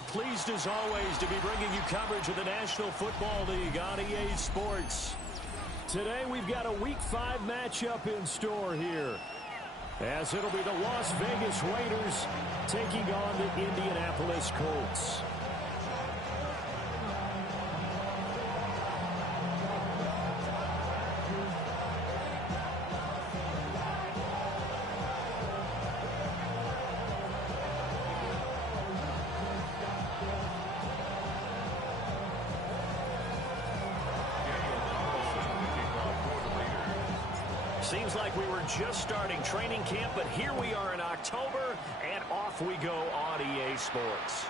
are pleased as always to be bringing you coverage of the National Football League on EA Sports. Today we've got a Week 5 matchup in store here, as it'll be the Las Vegas Raiders taking on the Indianapolis Colts. Seems like we were just starting training camp, but here we are in October, and off we go on EA Sports.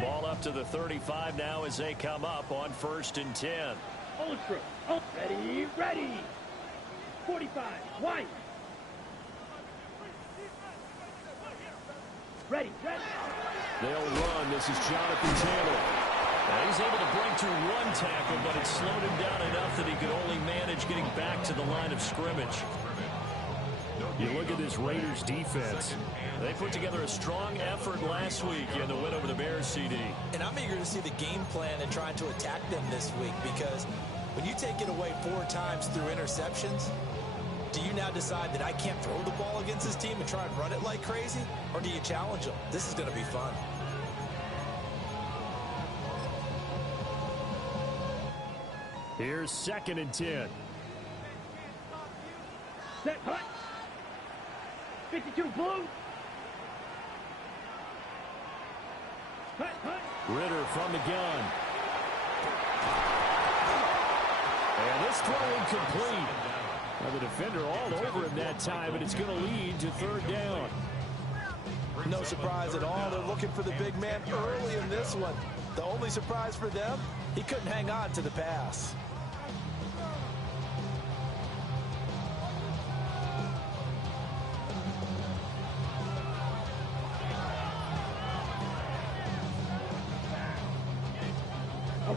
Ball up to the 35 now as they come up on 1st and 10. Ultra. Ready. 45. White. Ready. They'll run. This is Jonathan Taylor. He's able to break to one tackle, but it slowed him down enough that he could only manage getting back to the line of scrimmage. You look at this Raiders defense. They put together a strong effort last week in the win over the Bears, CD. And I'm eager to see the game plan and trying to attack them this week, because when you take it away 4 times through interceptions, do you now decide that I can't throw the ball against this team and try and run it like crazy? Or do you challenge them? This is going to be fun. Here's 2nd and 10. Set, hut. 52 blue. Hut. Ritter from the gun. And this throw incomplete. Now the defender all over him that time, and it's going to lead to 3rd down. No surprise at all. They're looking for the big man early in this one. The only surprise for them, he couldn't hang on to the pass.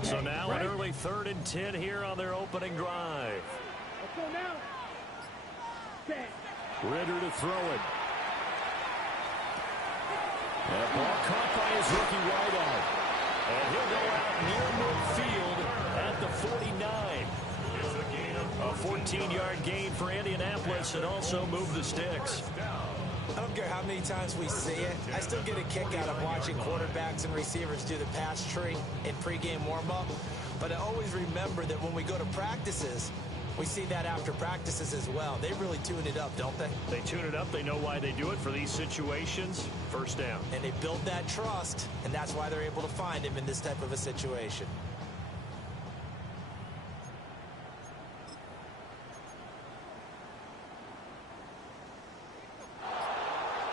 So now an early 3rd and 10 here on their opening drive. Let's go now. Set. Ritter to throw it. That ball caught by his rookie wideout. And he'll go out near midfield at the 49. A 14-yard gain for Indianapolis, and also move the sticks. I don't care how many times we see it. I still get a kick out of watching quarterbacks and receivers do the pass tree in pregame warm-up. But I always remember that when we go to practices, we see that after practices as well. They really tune it up, don't they? They tune it up. They know why they do it for these situations. 1st down. And they build that trust, and that's why they're able to find him in this type of a situation.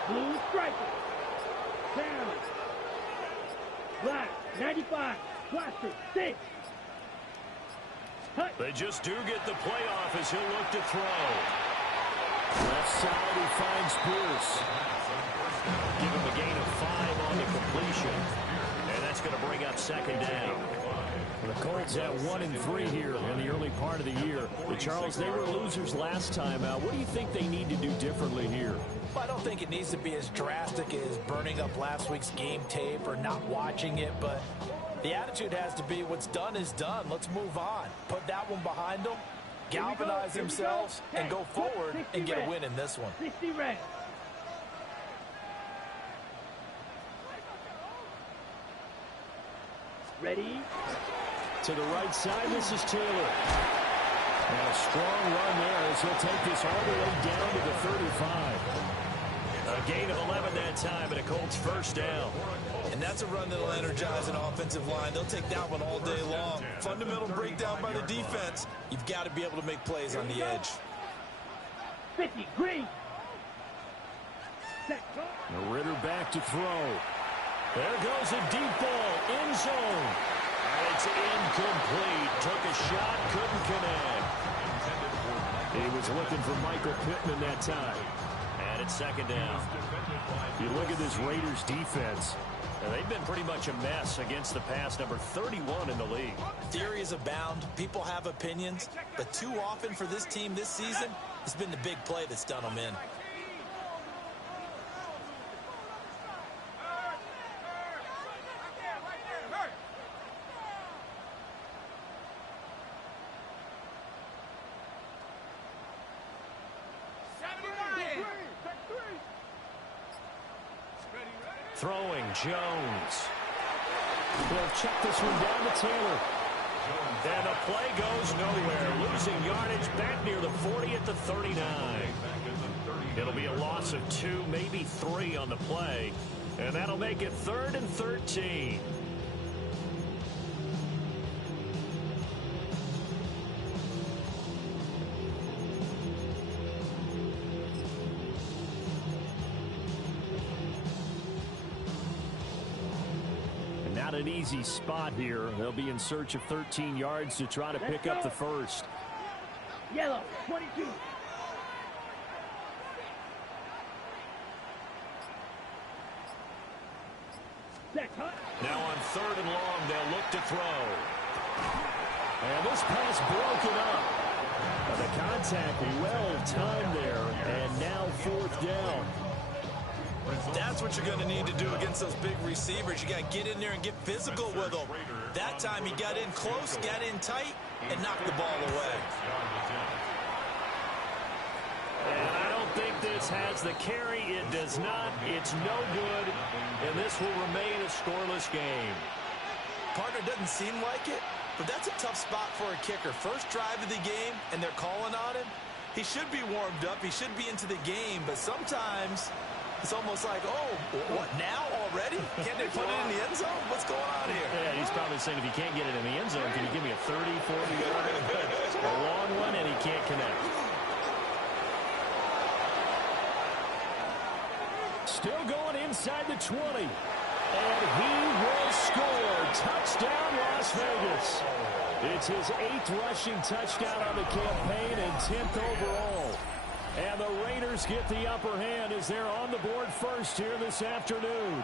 Blue striker. Down. Black. 95. Blaster. 6. Hut. They just do get the playoff as he'll look to throw. Left side, he finds Pierce. Give him a gain of 5 on the completion. And that's going to bring up 2nd down. The Colts at 1-3 here in the early part of the year. But Charles, they were losers last time out. What do you think they need to do differently here? Well, I don't think it needs to be as drastic as burning up last week's game tape or not watching it, but the attitude has to be what's done is done. Let's move on. Put that one behind them, galvanize themselves, and go forward and get a win in this one. 60 red. Ready. To the right side, this is Taylor. And a strong run there as he'll take this all the way down to the 35. A gain of 11 that time, and a Colts 1st down. And that's a run that'll energize an offensive line. They'll take that one all day long. Fundamental breakdown by the defense. You've got to be able to make plays on the edge. 50, green. Set, go. The Ritter back to throw. There goes a deep ball, end zone. And it's incomplete. Took a shot, couldn't connect. He was looking for Michael Pittman that time. And it's second down. You look at this Raiders defense, and they've been pretty much a mess against the pass, number 31 in the league. Theories abound. People have opinions. But too often for this team this season, it's been the big play that's done them in. Throwing, Jones. They'll check this one down to Taylor. And the play goes nowhere. Losing yardage back near the 40 at the 39. It'll be a loss of 2, maybe 3 on the play. And that'll make it 3rd and 13. Not an easy spot here. They'll be in search of 13 yards to try to pick up the first. Yellow, 22. Now on 3rd and long, they'll look to throw. And this pass broken up. The contact well timed there, and now 4th down. That's what you're going to need to do against those big receivers. You got to get in there and get physical with them. That time he got in close, got in tight, and knocked the ball away. And I don't think this has the carry. It does not. It's no good. And this will remain a scoreless game. Partner, doesn't seem like it, but that's a tough spot for a kicker. First drive of the game, and they're calling on him. He should be warmed up. He should be into the game, but sometimes it's almost like, oh, what, now already? Can't they put it in the end zone? What's going on here? Yeah, he's probably saying, if you can't get it in the end zone, can you give me a 30, 40, a long one, and he can't connect. Still going inside the 20. And he will score. Touchdown, Las Vegas. It's his 8th rushing touchdown on the campaign and 10th overall. And the Raiders get the upper hand as they're on the board first here this afternoon.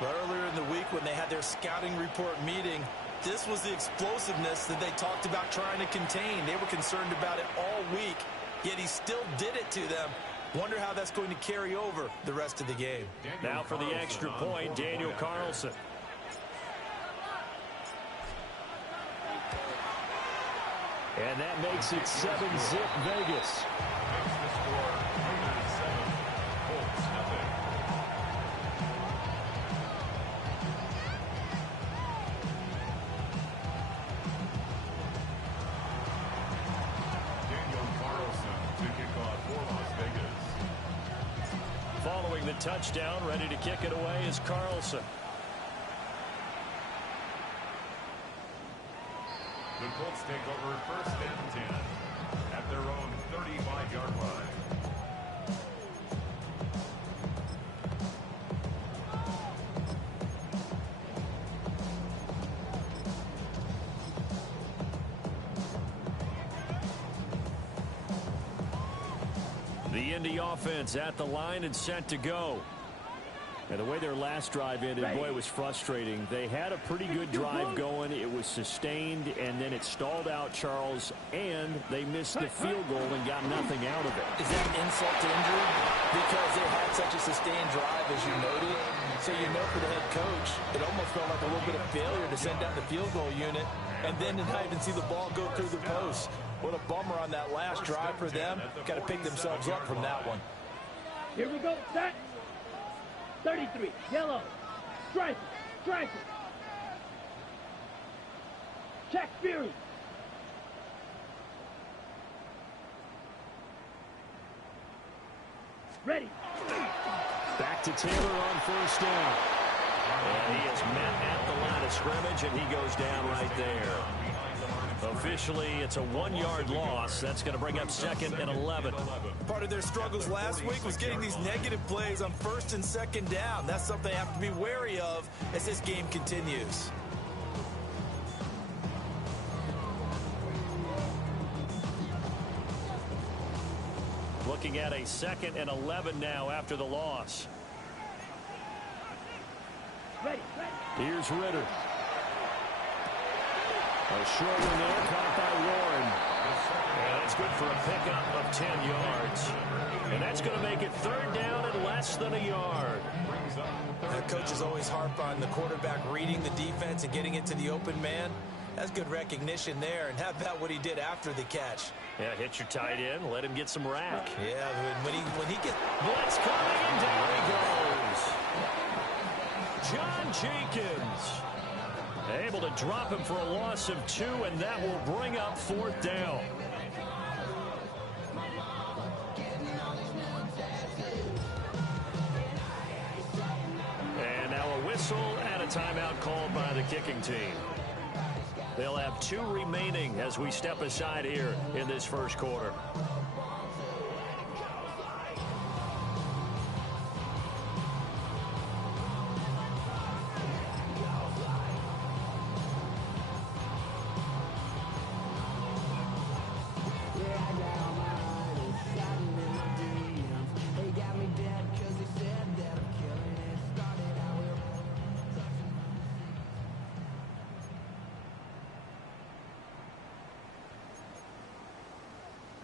Earlier in the week when they had their scouting report meeting, this was the explosiveness that they talked about trying to contain. They were concerned about it all week, yet he still did it to them. Wonder how that's going to carry over the rest of the game. Now for the extra point, Daniel Carlson. And that makes it 7-zip Vegas. Following the touchdown, ready to kick it away is Carlson. The Colts take over 1st and 10 at their own 35-yard line. The Indy offense at the line and set to go. And the way their last drive ended, boy, it was frustrating. They had a pretty good drive going. It was sustained, and then it stalled out, Charles, and they missed the field goal and got nothing out of it. Is that insult to injury? Because they had such a sustained drive, as you noted. So you know for the head coach, it almost felt like a little bit of failure to send down the field goal unit and then to not even see the ball go through the post. What a bummer on that last drive for them. Got to pick themselves up from that one. Here we go, set. 33, yellow, stripe, check Fury. Ready. Back to Taylor on 1st down. And he is met at the line of scrimmage, and he goes down right there. Officially, it's a 1-yard loss. That's going to bring up 2nd and 11. Part of their struggles last week was getting these negative plays on 1st and 2nd down. That's something they have to be wary of as this game continues. looking at a 2nd and 11 now after the loss. Ready. Here's Ritter. A short one there, caught by Warren. And that's good for a pickup of 10 yards. And that's going to make it 3rd down and less than a yard. Coaches always harp on the quarterback reading the defense and getting it to the open man. That's good recognition there. And how about what he did after the catch? Yeah, hit your tight end, let him get some rack. Yeah, when he gets... Blitz coming, and down he goes. John Jenkins able to drop him for a loss of 2, and that will bring up 4th down. And now a whistle and a timeout called by the kicking team. They'll have 2 remaining as we step aside here in this first quarter.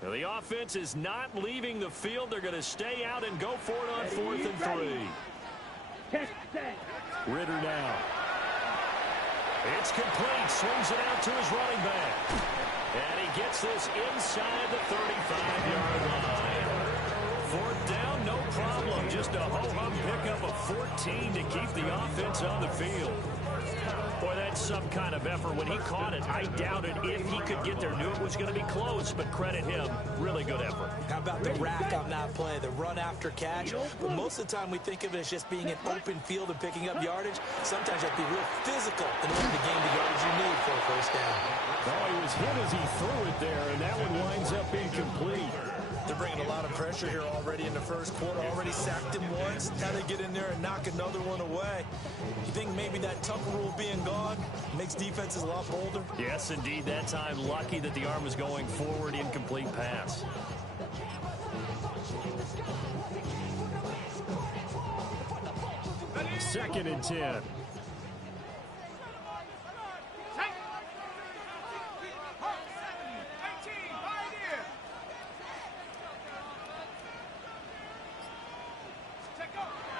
The offense is not leaving the field. They're going to stay out and go for it on 4th and 3. Ritter now. It's complete. Swings it out to his running back. And he gets this inside the 35-yard line. 4th down, no problem. Just a ho-hum pickup of 14 to keep the offense on the field. Boy, that's some kind of effort. When he caught it, I doubted if he could get there. Knew it was going to be close, but credit him. Really good effort. How about the rack on that play, the run after catch? But most of the time we think of it as just being an open field and picking up yardage. Sometimes you have to be real physical in order to gain the yardage you need for a first down. Oh, he was hit as he threw it there, and that one winds up incomplete. They're bringing a lot of pressure here already in the first quarter. Already sacked him once. Now they get in there and knock another one away. You think maybe that Tucker rule being gone makes defenses a lot bolder? Yes, indeed. That time, lucky that the arm was going forward. Incomplete pass. Second and 10.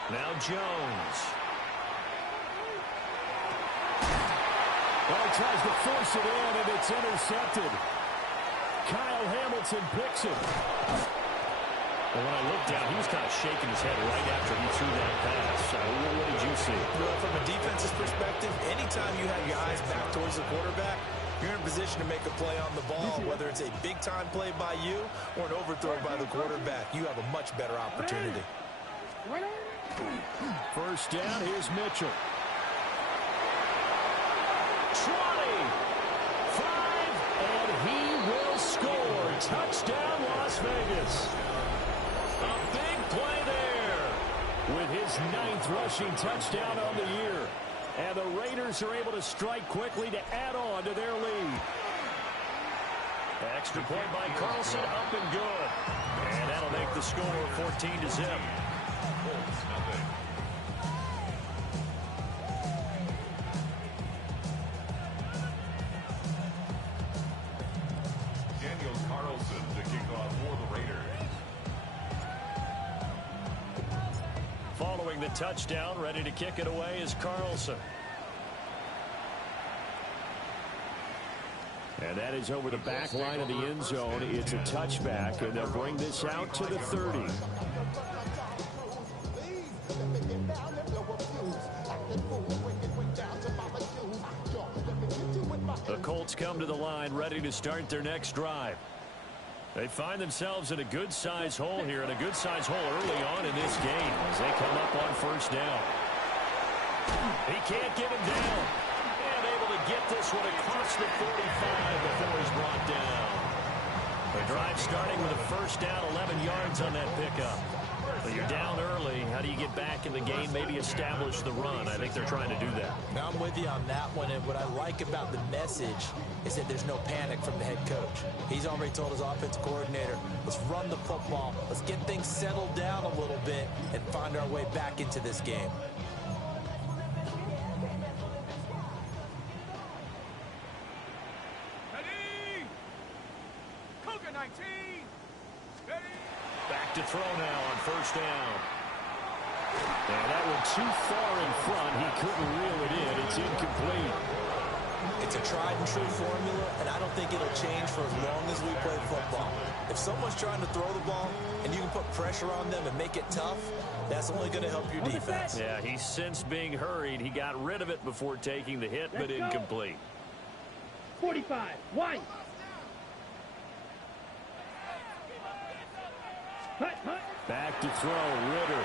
Now Jones. Well, he tries to force it in, and it's intercepted. Kyle Hamilton picks it. Well, when I looked down, he was kind of shaking his head right after he threw that pass. What did you see? Well, from a defense's perspective, anytime you have your eyes back towards the quarterback, you're in position to make a play on the ball, whether it's a big-time play by you or an overthrow by the quarterback. You have a much better opportunity. First down, here's Mitchell. 20, 5, and he will score. Touchdown, Las Vegas. A big play there with his 9th rushing touchdown on the year. And the Raiders are able to strike quickly to add on to their lead. Extra point by Carlson, up and good. And that'll make the score 14-0. Following the touchdown, ready to kick it away is Carlson. And that is over the back line of the end zone. It's a touchback, and they'll bring this out to the 30. The Colts come to the line, ready to start their next drive. They find themselves in a good-sized hole here, and a good-sized hole early on in this game as they come up on first down. He can't get him down. And able to get this one across the 45 before he's brought down. The drive starting with a first down, 11 yards on that pickup. Well, you're down early. How do you get back in the game, maybe establish the run? I think they're trying to do that. Now, I'm with you on that one, and what I like about the message is that there's no panic from the head coach. He's already told his offensive coordinator, let's run the football, let's get things settled down a little bit and find our way back into this game. Back to throw now on first down. Now that one too far in front. He couldn't reel it in. It's incomplete. It's a tried and true formula, and I don't think it'll change for as long as we play football. If someone's trying to throw the ball and you can put pressure on them and make it tough, that's only going to help your defense. Yeah, he sensed being hurried. He got rid of it before taking the hit, but incomplete. 45, one. Back to throw, Ritter.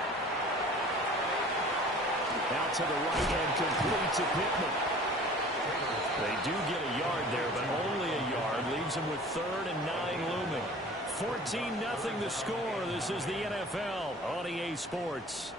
Out to the right and complete to Pittman. They do get a yard there, but only a yard. Leaves them with 3rd and 9 looming. 14-0 the score. This is the NFL on EA Sports.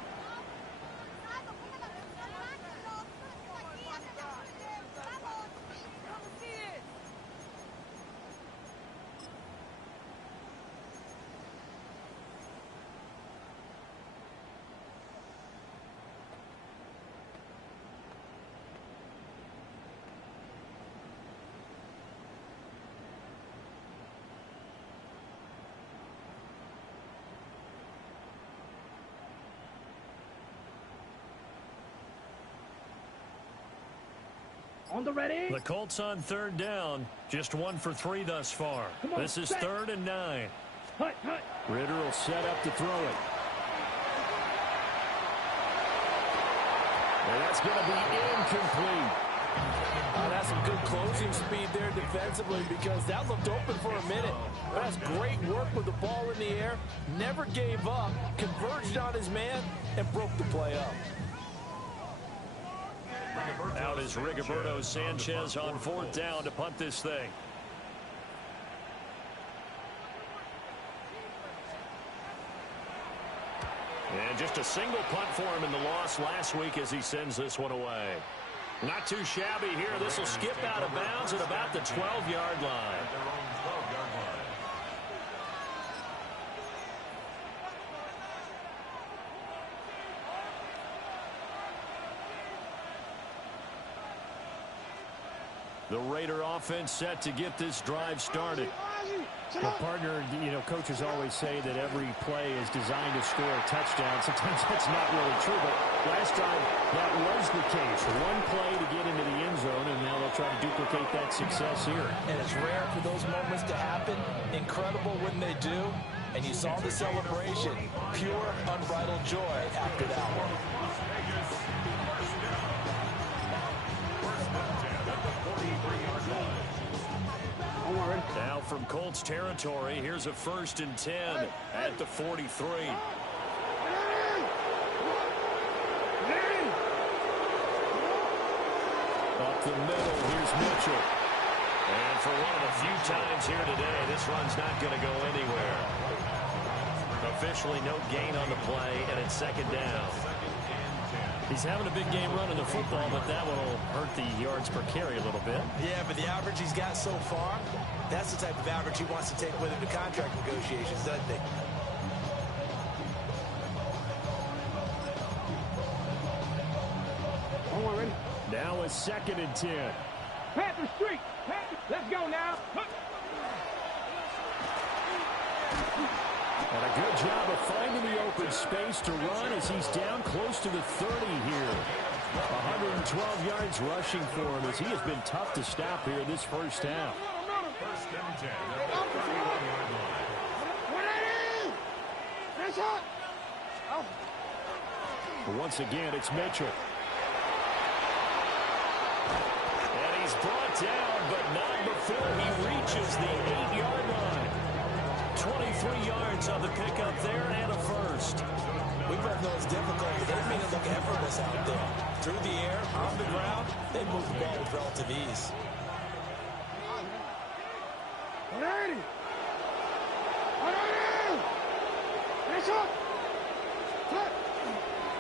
On the ready. The Colts on 3rd down. Just 1 for 3 thus far. This is 3rd and 9. Ritter will set up to throw it. And that's going to be incomplete. That's some good closing speed there defensively because that looked open for a minute. But that's great work with the ball in the air. Never gave up. Converged on his man and broke the play up. Out is Rigoberto Sanchez on 4th down to punt this thing. And just a single punt for him in the loss last week as he sends this one away. Not too shabby here. This will skip out of bounds at about the 12-yard line. The Raider offense set to get this drive started. Well, partner, you know, coaches always say that every play is designed to score a touchdown. Sometimes that's not really true, but last time that was the case. One play to get into the end zone, and now they'll try to duplicate that success here. And it's rare for those moments to happen. Incredible when they do. And you saw the celebration. Pure, unbridled joy after that one. Now from Colts territory, here's a 1st and 10 at the 43. Up the middle, here's Mitchell. And for one of the few times here today, this run's not going to go anywhere. Officially no gain on the play, and it's 2nd down. He's having a big game running the football, but that one will hurt the yards per carry a little bit. Yeah, but the average he's got so far, that's the type of average he wants to take with him to contract negotiations, doesn't he? Now a 2nd and 10. Panther Street. Let's go now. And a good job of finding the open space to run as he's down close to the 30 here. 112 yards rushing for him as he has been tough to stop here this first half. 1st and 10 at the 31-yard line. But once again, it's Mitchell. And he's brought down, but not before he reaches the 8-yard line. 23 yards on the pickup there and a first. We both know it's difficult, but they made it look effortless out there. Through the air, on the ground, they move the ball with relative ease.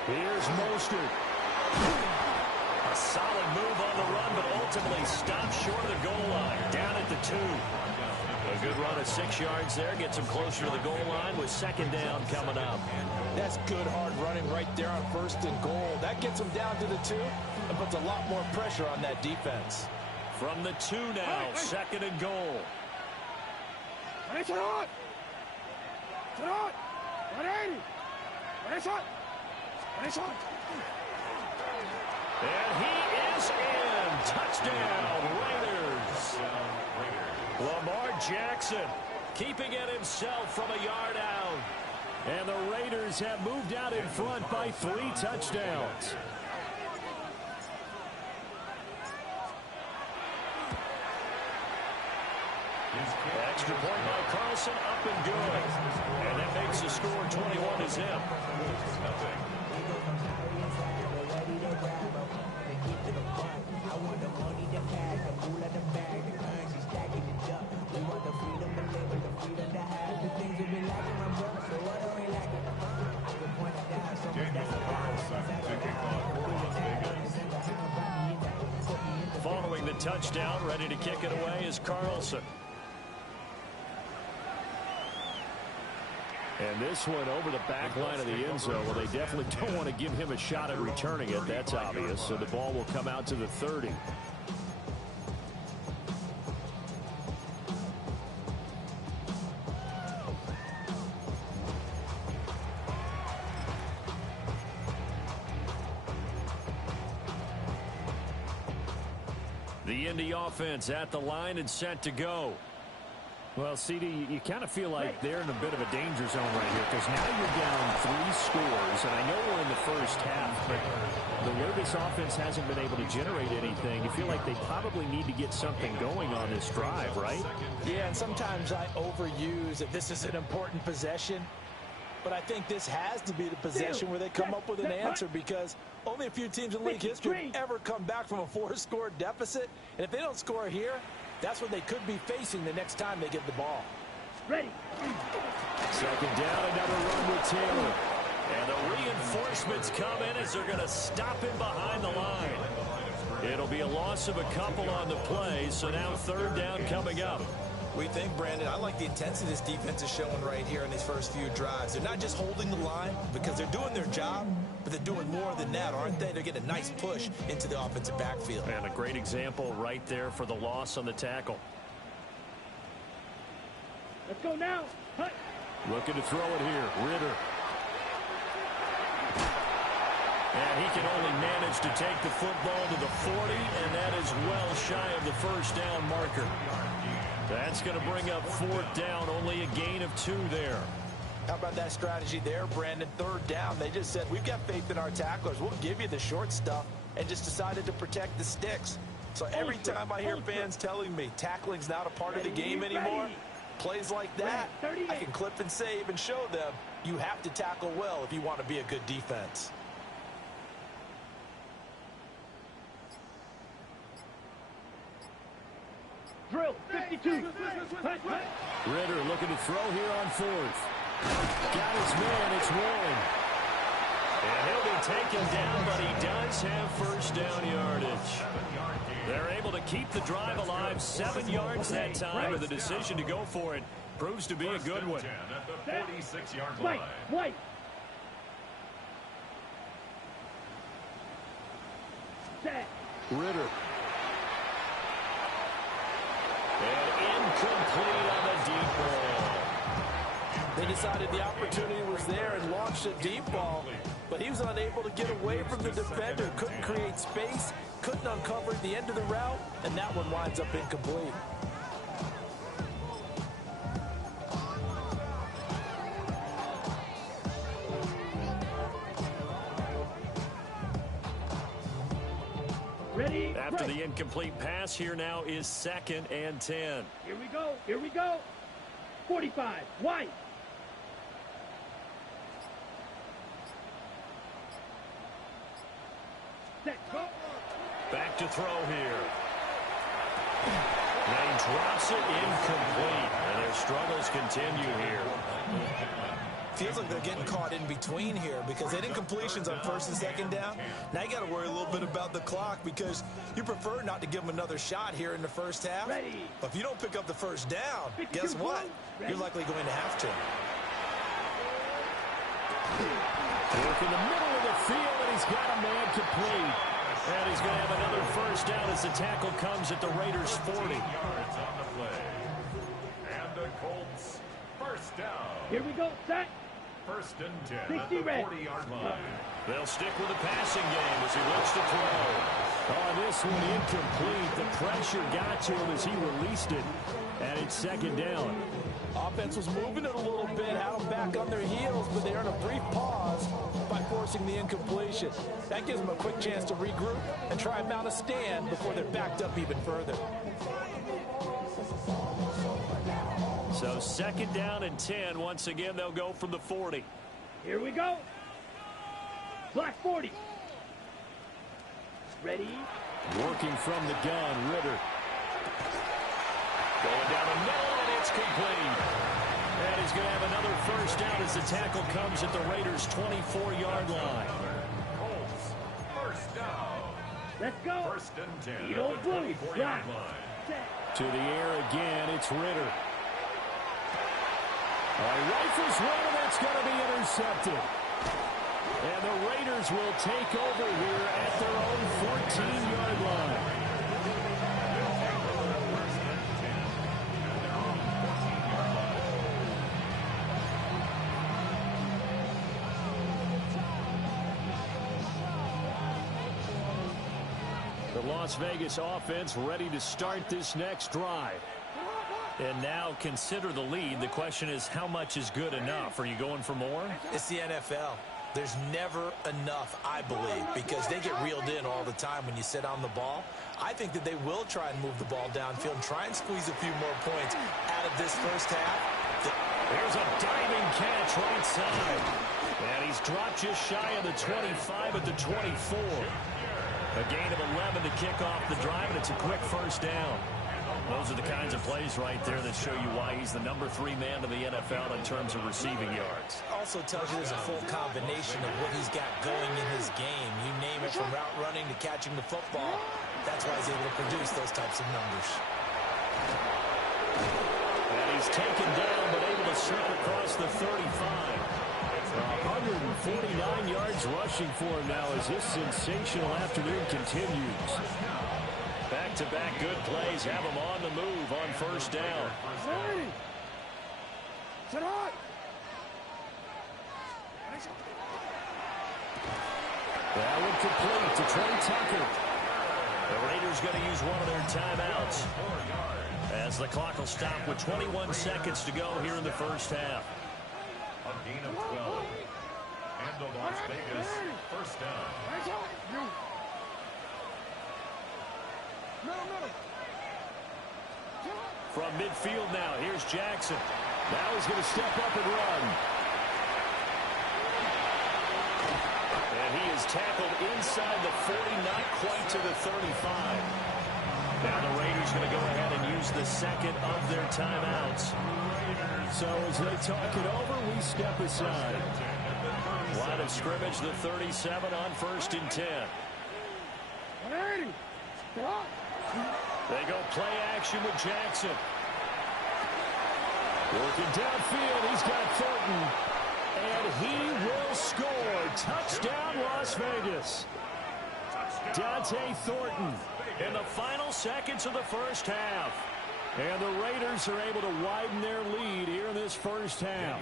Here's Mostert. A solid move on the run, but ultimately stopped short of the goal line. Down at the 2. A good run of 6 yards there. Gets him closer to the goal line with second down coming up. That's good hard running right there on 1st and goal. That gets him down to the 2 and puts a lot more pressure on that defense. From the 2 now, 2nd and goal. And he is in. Touchdown, Raiders. Lamar Jackson keeping it himself from a yard out. And the Raiders have moved out in front by 3 touchdowns. Extra point by Carlson, up and good. And that makes the score 21-0. Following the touchdown, ready to kick it away is Carlson. And this one over the back line of the end zone. Well, they definitely don't want to give him a shot at returning it. That's obvious. So the ball will come out to the 30. The Indy offense at the line and set to go. Well, CD, you kind of feel like they're in a bit of a danger zone right here because now you're down 3 scores, and I know we're in the first half, but the way this offense hasn't been able to generate anything, you feel like they probably need to get something going on this drive, right? Yeah, and sometimes I overuse that this is an important possession, but I think this has to be the possession where they come up with an answer because only a few teams in league history have ever come back from a 4-score deficit, and if they don't score here, that's what they could be facing the next time they get the ball. Ready. Second down, another run with Taylor. And the reinforcements come in as they're going to stop him behind the line. It'll be a loss of a couple on the play, so now 3rd down coming up. We think, Brandon, I like the intensity this defense is showing right here in these first few drives. They're not just holding the line because they're doing their job, but they're doing more than that, aren't they? They're getting a nice push into the offensive backfield. And a great example right there for the loss on the tackle. Let's go now. Hut. Looking to throw it here. Ritter. And he can only manage to take the football to the 40, and that is well shy of the first down marker. That's going to bring up 4th down, only a gain of 2 there. How about that strategy there, Brandon? 3rd down, they just said, we've got faith in our tacklers. We'll give you the short stuff, and just decided to protect the sticks. So every time I hear fans telling me tackling's not a part of the game anymore, plays like that, I can clip and save and show them you have to tackle well if you want to be a good defense. Drill. 52. Ritter looking to throw here on 4th. Got his man. It's Warren. And he'll be taken down, but he does have first down yardage. They're able to keep the drive alive. 7 yards that time, and the decision to go for it proves to be a good one. At the 46-yard line. White. Set. Ritter. And incomplete on the deep ball. They decided the opportunity was there and launched a deep ball, but he was unable to get away from the defender, couldn't create space, couldn't uncover the end of the route, and that one winds up incomplete. Ready. After the incomplete pass, here now is 2nd and 10. Here we go. Here we go. 45. White. Set. Go. Back to throw here. And he drops it incomplete. And their struggles continue here. Feels like they're getting caught in between here because they didn't completions on first and second down. Now you got to worry a little bit about the clock because you prefer not to give them another shot here in the first half. Ready. But if you don't pick up the first down, guess what? You're likely going to have to. Work in the middle of the field, and he's got a man complete. And he's going to have another first down as the tackle comes at the Raiders' 40. Yards on the play. And the Colts first down. Here we go, set. First and 10 at 60 the red. 40-yard line. They'll stick with the passing game as he looks to throw. On this one, incomplete. The pressure got to him as he released it. And it's second down. Offense was moving it a little bit, had them back on their heels, but they earned a brief pause by forcing the incompletion. That gives them a quick chance to regroup and try and mount a stand before they're backed up even further. So second down and 10. Once again, they'll go from the 40. Here we go. Black 40. Ready. Working from the gun, Ritter. Going down the middle, and it's complete. And he's going to have another first down as the tackle comes at the Raiders' 24-yard line. Colts first down. Let's go. First and 10 The at old the bully. 24-yard Black. line. Set. To the air again, it's Ritter. Rifles one, and that's going to be intercepted. And the Raiders will take over here at their own 14-yard line. The Las Vegas offense ready to start this next drive. And now consider the lead. The question is, how much is good enough? Are you going for more? It's the NFL. There's never enough, I believe, because they get reeled in all the time when you sit on the ball. I think that they will try and move the ball downfield and try and squeeze a few more points out of this first half. There's a diving catch right side. And he's dropped just shy of the 25 at the 24. A gain of 11 to kick off the drive, and it's a quick first down. Those are the kinds of plays right there that show you why he's the number 3 man in the NFL in terms of receiving yards. Also tells you there's a full combination of what he's got going in his game. You name it, from route running to catching the football. That's why he's able to produce those types of numbers. And he's taken down, but able to slip across the 35. 149 yards rushing for him now as this sensational afternoon continues. Back-to-back good plays have him on the move on first down. That one complete to Trey Tucker. The Raiders going to use one of their timeouts as the clock will stop with 21 seconds to go here in the first half. A gain of 12. And the Las Vegas first down. From midfield now, here's Jackson. Now he's going to step up and run. And he is tackled inside the 40, not quite to the 35. Now the Raiders going to go ahead and use the second of their timeouts. So as they talk it over, we step aside. Line of scrimmage, the 37 on first and 10. They go play action with Jackson. Working downfield, he's got Thornton. And he will score. Touchdown, Las Vegas. Dante Thornton in the final seconds of the first half. And the Raiders are able to widen their lead here in this first half.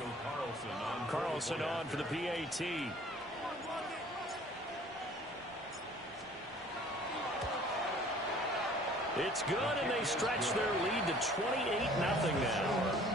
Carlson on for the PAT. It's good, and they stretch their lead to 28-0 now.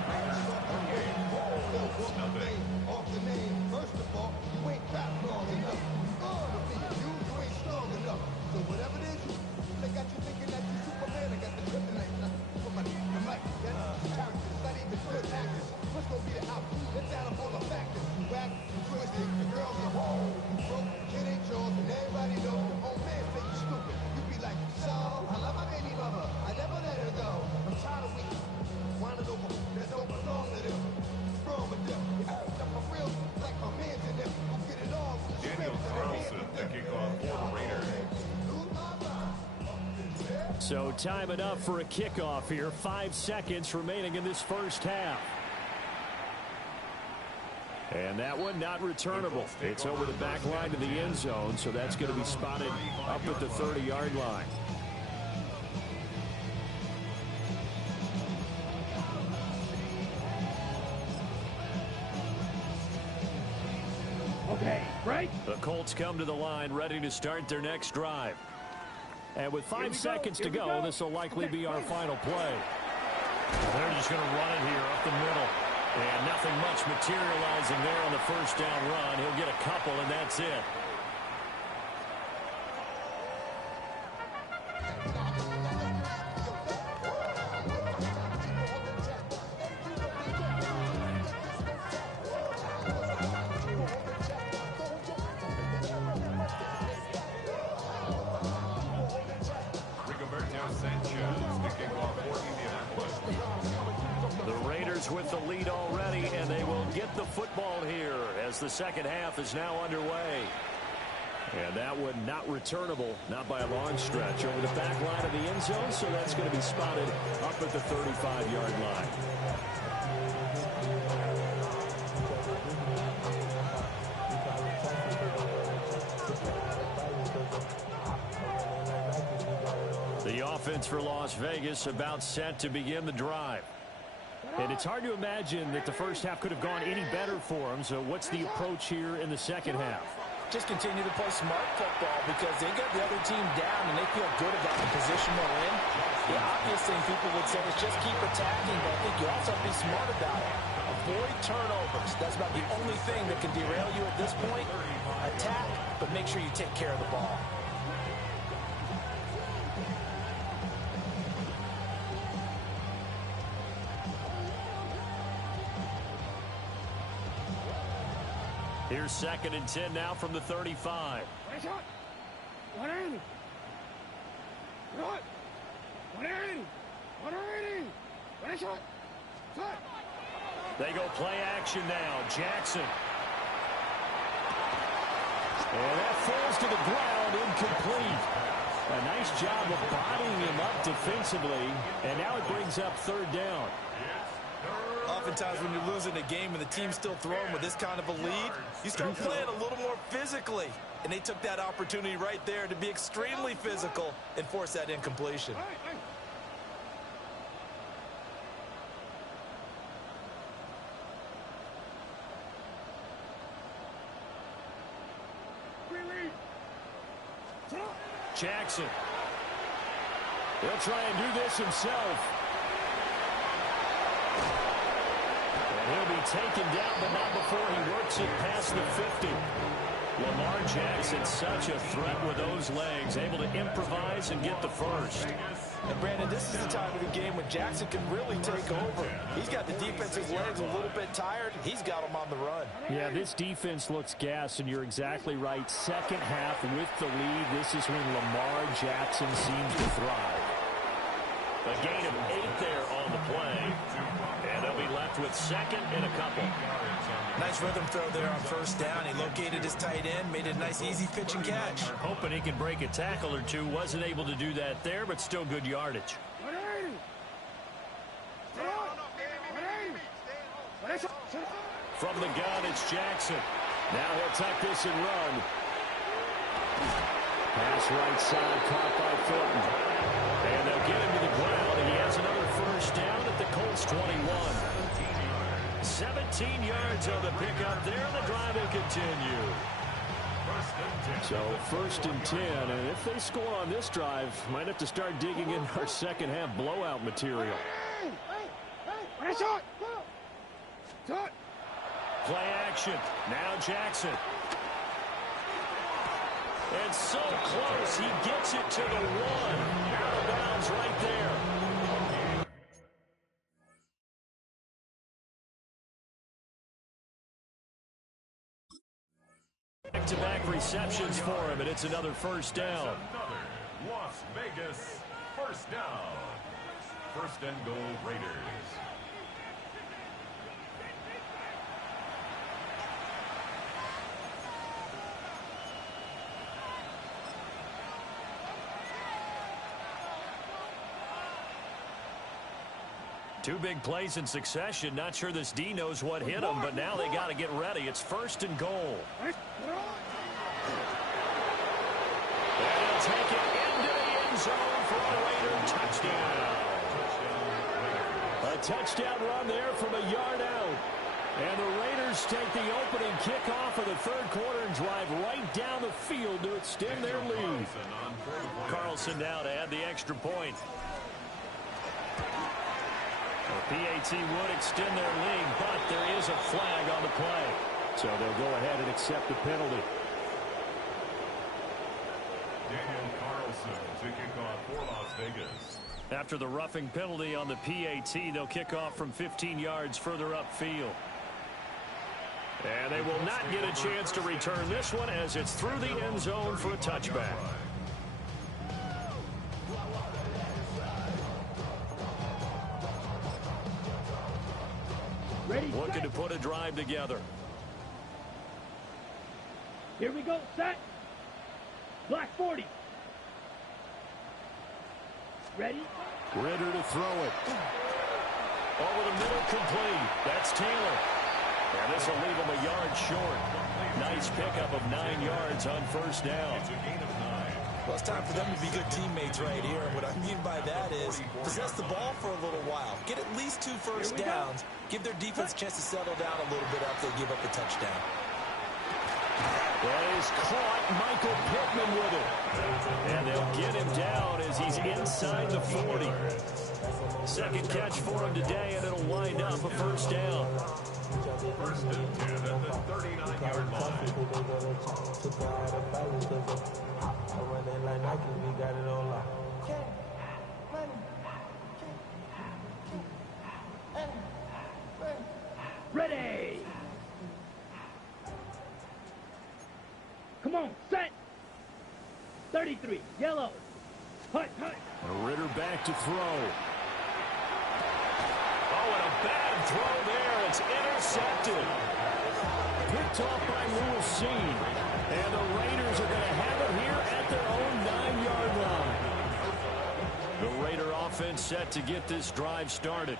So time enough for a kickoff here. 5 seconds remaining in this first half. And that one not returnable. It's over the back line to the end zone, so that's going to be spotted up at the 30-yard line. Okay, right? The Colts come to the line ready to start their next drive. And with 5 seconds to go, this will likely be our final play. They're just going to run it here up the middle. And nothing much materializing there on the first down run. He'll get a couple, and that's it. With the lead already, and they will get the football here as the second half is now underway. And that one not returnable, not by a long stretch, over the back line of the end zone, so that's going to be spotted up at the 35-yard line. The offense for Las Vegas about set to begin the drive. And it's hard to imagine that the first half could have gone any better for them. So what's the approach here in the second half? Just continue to play smart football because they got the other team down and they feel good about the position they're in. The obvious thing people would say is just keep attacking, but I think you also have to be smart about it. Avoid turnovers. That's about the only thing that can derail you at this point. Attack, but make sure you take care of the ball. Here's 2nd and 10 now from the 35. They go play action now. Jackson. And that falls to the ground, incomplete. A nice job of bodying him up defensively, and now it brings up 3rd down. Oftentimes when you're losing a game and the team's still throwing with this kind of a lead, you start playing a little more physically. And they took that opportunity right there to be extremely physical and force that incompletion. Jackson. He'll try and do this himself. He'll be taken down, but not before he works it past the 50. Lamar Jackson, such a threat with those legs, able to improvise and get the first. And Brandon, this is the time of the game when Jackson can really take over. He's got the defensive legs a little bit tired. He's got them on the run. Yeah, this defense looks gassed, and you're exactly right. Second half with the lead, this is when Lamar Jackson seems to thrive. A gain of 8 there on the play. And they'll be left with 2nd and a couple. Nice rhythm throw there on 1st down. He located his tight end, made it a nice easy pitch and catch. Hoping he could break a tackle or two. Wasn't able to do that there, but still good yardage. From the gun, it's Jackson. Now he'll tuck this and run. Pass right side, caught by Thornton. And they'll get him to the ground, and he has another first down at the Colts 21. 17 yards on the pickup there, and the drive will continue. So 1st and 10, and if they score on this drive, might have to start digging in our second half blowout material. Play action. Now Jackson. And so close, he gets it to the 1. Out of bounds right there. Back-to-back receptions for him, and it's another first down. Las Vegas, 1st down. 1st and goal, Raiders. Two big plays in succession. Not sure this D knows what hit him, but now they got to get ready. It's 1st and goal. And he'll take it into the end zone for a Raider touchdown. A touchdown run there from a yard out. And the Raiders take the opening kickoff of the 3rd quarter and drive right down the field to extend their lead. Carlson now to add the extra point. The PAT would extend their lead, but there is a flag on the play. So they'll go ahead and accept the penalty. Daniel Carlson to kick off for Las Vegas. After the roughing penalty on the PAT, they'll kick off from 15 yards further upfield. And they will not get a chance to return this one as it's through the end zone for a touchback. Ready, Looking set. to put a drive together. Here we go, set. Black 40. Ready? Ritter to throw it. Over the middle, complete. That's Taylor. And this will leave him a yard short. Nice pickup of 9 yards on 1st down. It's a gain of 9. Well, it's time for them to be good teammates right here. And what I mean by that is possess the ball for a little while. Get at least 2 first downs. Give their defense a chance to settle down a little bit after they give up the touchdown. That is caught. Michael Pittman with it. And they'll get him down as he's inside the 40. Second catch for him today, and it'll wind up a 1st down. 1st and 10 at the 39-yard line. Ready. Come on, set. 33, yellow. Hut, hut. Ritter back to throw. Oh, and a bad throw there. It's intercepted. Picked off by Lewis Seen. And the Raiders are going to have it here at their own 9-yard line. The Raider offense set to get this drive started.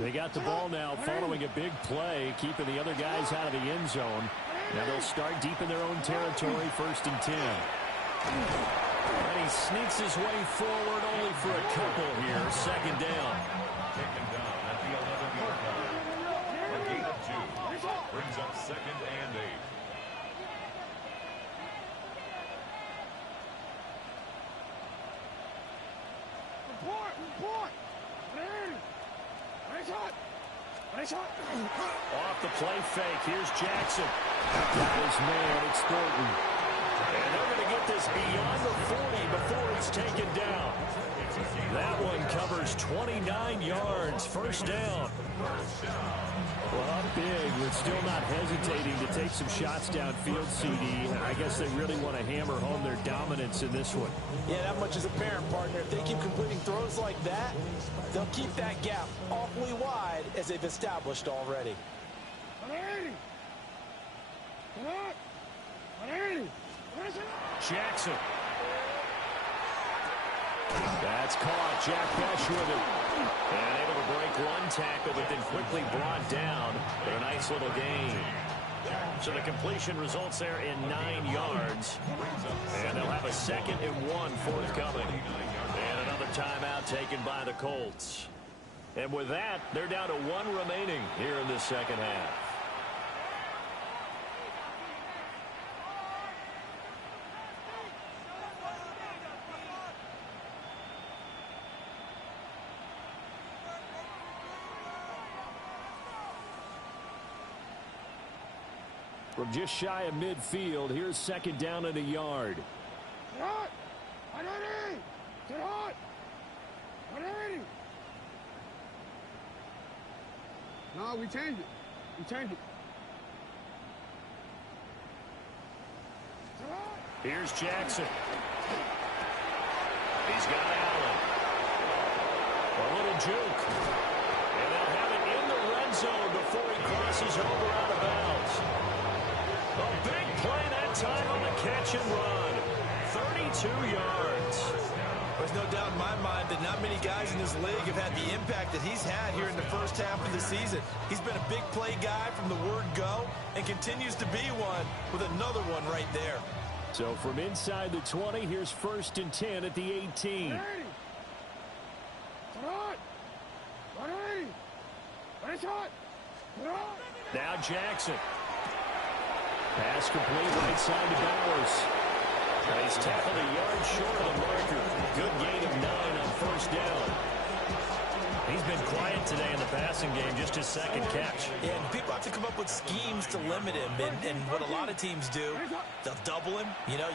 They got the ball now following a big play, keeping the other guys out of the end zone. Now they'll start deep in their own territory, 1st and 10. And he sneaks his way forward only for a couple here. 2nd down. Taken down at the 11-yard line. A gain of 2. Brings up 2nd and 8. Report. Off the play fake. Here's Jackson. Got his man. It's Thornton. And they're going to get this beyond the 40 before he's taken down. That one covers 29 yards. 1st down. Well, up big, but still not hesitating to take some shots downfield, CD. I guess they really want to hammer home their dominance in this one. Yeah, that much is apparent, partner. If they keep completing throws like that, they'll keep that gap awfully wide as they've established already. Jackson. That's caught. Jack Bush with it. And able to break one tackle, but then quickly brought down for a nice little gain. So the completion results there in 9 yards. And they'll have a 2nd and 1 forthcoming. And another timeout taken by the Colts. And with that, they're down to 1 remaining here in this 2nd half. From just shy of midfield, here's 2nd down and a yard. No, we changed it. Here's Jackson. He's got Allen. A little juke. And they'll have it in the red zone before he crosses over out of bounds. A big play that time on the catch and run. 32 yards. There's no doubt in my mind that not many guys in this league have had the impact that he's had here in the first half of the season. He's been a big play guy from the word go and continues to be one with another one right there. So from inside the 20, here's 1st and 10 at the 18. Now Jackson. Pass complete right side to Bowers. He's tackled a yard short of the marker. Good gain of 9 on 1st down. He's been quiet today in the passing game, just his 2nd catch. Yeah, and people have to come up with schemes to limit him. And what a lot of teams do, they'll double him,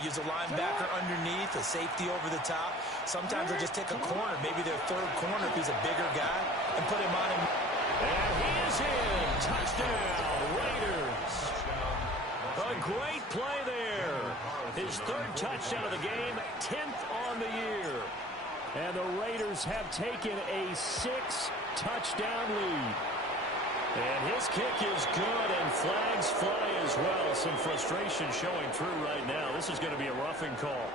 use a linebacker underneath, a safety over the top. Sometimes they'll just take a corner, maybe their 3rd corner if he's a bigger guy, and put him on him. And he is in. Touchdown, Raiders. A great play there. His 3rd touchdown of the game, 10th on the year. And the Raiders have taken a 6-touchdown lead. And his kick is good, and flags fly as well. Some frustration showing through right now. This is going to be a roughing call.